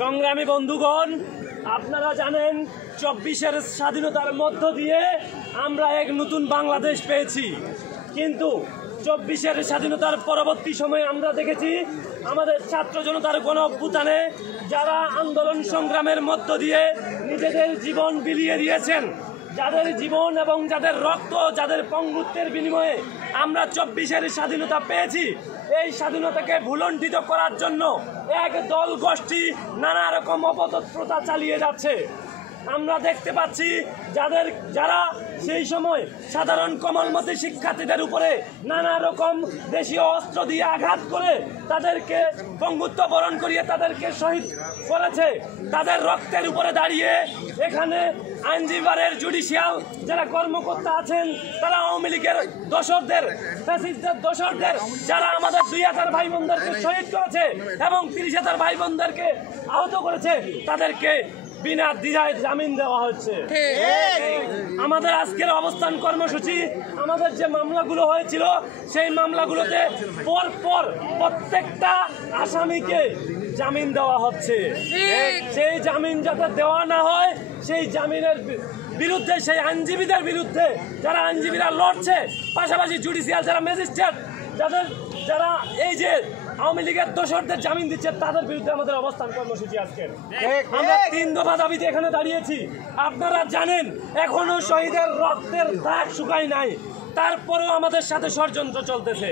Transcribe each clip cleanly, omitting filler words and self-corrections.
সংগ্রামী বন্ধুগণ, আপনারা জানেন ২৪-এর স্বাধীনতার মধ্য দিয়ে আমরা এক নতুন বাংলাদেশ পেয়েছি। কিন্তু ২৪-এর স্বাধীনতার পরবর্তী সময়ে আমরা দেখেছি আমাদের ছাত্র জনতার গণ অভ্যুত্থানে যারা আন্দোলন সংগ্রামের মধ্য দিয়ে নিজেদের জীবন বিলিয়ে দিয়েছেন, যাদের জীবন এবং যাদের রক্ত, যাদের পঙ্গুত্বের বিনিময়ে আমরা ২৪-এর স্বাধীনতা পেয়েছি, এই স্বাধীনতাকে ভুলণ্ঠিত করার জন্য এক দল গোষ্ঠী নানা রকম অপতৎপরতা চালিয়ে যাচ্ছে। আমরা দেখতে পাচ্ছি যারা সেই সময় সাধারণ কোমলমতি শিক্ষার্থীদের উপরে নানা রকম দেশীয় অস্ত্র দিয়ে আঘাত করে তাদেরকে পঙ্গুত্ব বরণ করিয়ে তাদেরকে শহীদ করেছে, তাদের রক্তের উপরে দাঁড়িয়ে এখানে আইনজীবীদের জুডিশিয়াল যারা কর্মকর্তা আছেন, তারা আওয়ামী লীগের দোসরদের, ফ্যাসিস্টদের দোসরদের যারা আমাদের ২,০০০ ভাই বোনদেরকে শহীদ করেছে এবং ৩০,০০০ ভাই বোনদেরকে আহত করেছে, তাদেরকে বিনা দ্বিধায় জামিন দেওয়া হচ্ছে। আমাদের আজকের অবস্থান কর্মসূচি, আমাদের যে মামলাগুলো হয়েছিল সেই মামলাগুলোতে পরপর প্রত্যেকটা আসামিকে জামিন দেওয়া হচ্ছে। সেই জামিন যাতে দেওয়া না হয়, সেই জামিনের বিরুদ্ধে, সেই আইনজীবীদের বিরুদ্ধে যারা আইনজীবীরা লড়ছে, পাশাপাশি জুডিশিয়াল যারা ম্যাজিস্ট্রেট যারা এই যে আওয়ামী লীগের দোসরদের জামিন দিচ্ছে, তাদের বিরুদ্ধে আমাদের অবস্থান কর্মসূচি আজকে। আমরা ৩ দফা দাবিতে এখানে দাঁড়িয়েছি। আপনারা জানেন এখনো শহীদের রক্তের দাগ শুকায় নাই, তারপরেও আমাদের সাথে ষড়যন্ত্র চলতেছে।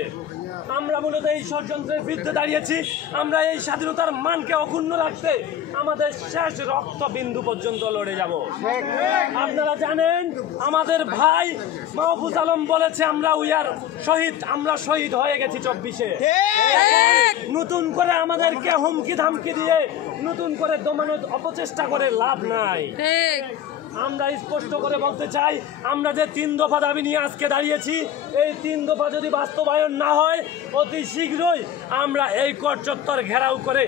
আমরা মূলত এই ষড়যন্ত্রের বিরুদ্ধে দাঁড়িয়েছি। আমরা এই স্বাধীনতার মানকে অক্ষুণ্ণ রাখতে আমাদের শেষ রক্ত বিন্দু পর্যন্ত লড়ে যাব। আপনারা জানেন আমাদের ভাই মাহফুজ আলম বলেছে আমরা শহীদ হয়ে গেছি ২৪-এ। নতুন করে আমাদেরকে হুমকি ধামকি দিয়ে নতুন করে দমানোর অপচেষ্টা করে লাভ নাই। আমরা স্পষ্ট করে বলতে চাই, আমরা যে ৩ দফা দাবি নিয়ে আজকে দাঁড়িয়েছি, এই ৩ দফা যদি বাস্তবায়ন না হয়, অতি শীঘ্রই আমরা এই কোর্ট চত্বর ঘেরাও করে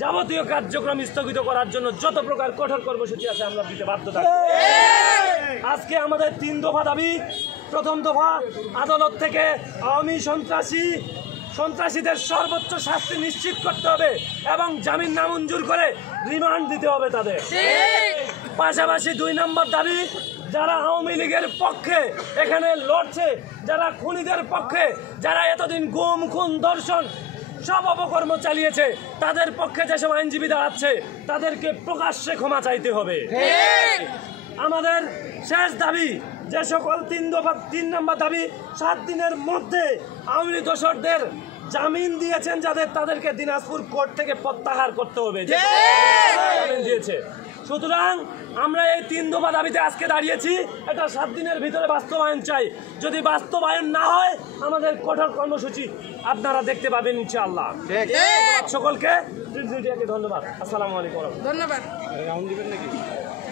যাবতীয় কার্যক্রম স্থগিত করার জন্য যত প্রকার কঠোর কর্মসূচি আছে আমরা দিতে বাধ্য থাকব। আজকে আমাদের ৩ দফা দাবি। প্রথম দফা, আদালত থেকে আওয়ামী সন্ত্রাসীদের সর্বোচ্চ শাস্তি নিশ্চিত করতে হবে এবং জামিন নামঞ্জুর করে রিমান্ড দিতে হবে তাদের। পাশাপাশি ২ নম্বর দাবি, যারা আওয়ামী লীগের পক্ষে এখানে লড়ছে, যারা খুনিদের পক্ষে, যারা এতদিন গুম, খুন, ধর্ষণ সব অপকর্ম চালিয়েছে, তাদের পক্ষে যেসব আইনজীবী দাঁড়াচ্ছে তাদেরকে প্রকাশ্যে ক্ষমা চাইতে হবে। আমাদের শেষ দাবি, যে সকল ৩ নম্বর দাবি, ৭ দিনের মধ্যে আওয়ামী লীগ দোসরদের জামিন দিয়েছেন তাদেরকে দিনাজপুর কোর্ট থেকে প্রত্যাহার করতে হবে দিয়েছে। সুতরাং আমরা এই ৩ দফা দাবিতে আজকে দাঁড়িয়েছি। এটা ৭ দিনের ভিতরে বাস্তবায়ন চাই। যদি বাস্তবায়ন না হয় আমাদের কঠোর কর্মসূচি আপনারা দেখতে পাবেন ইনশাআল্লাহ। সকলকে ধন্যবাদ। আসসালামু আলাইকুম। ধন্যবাদ।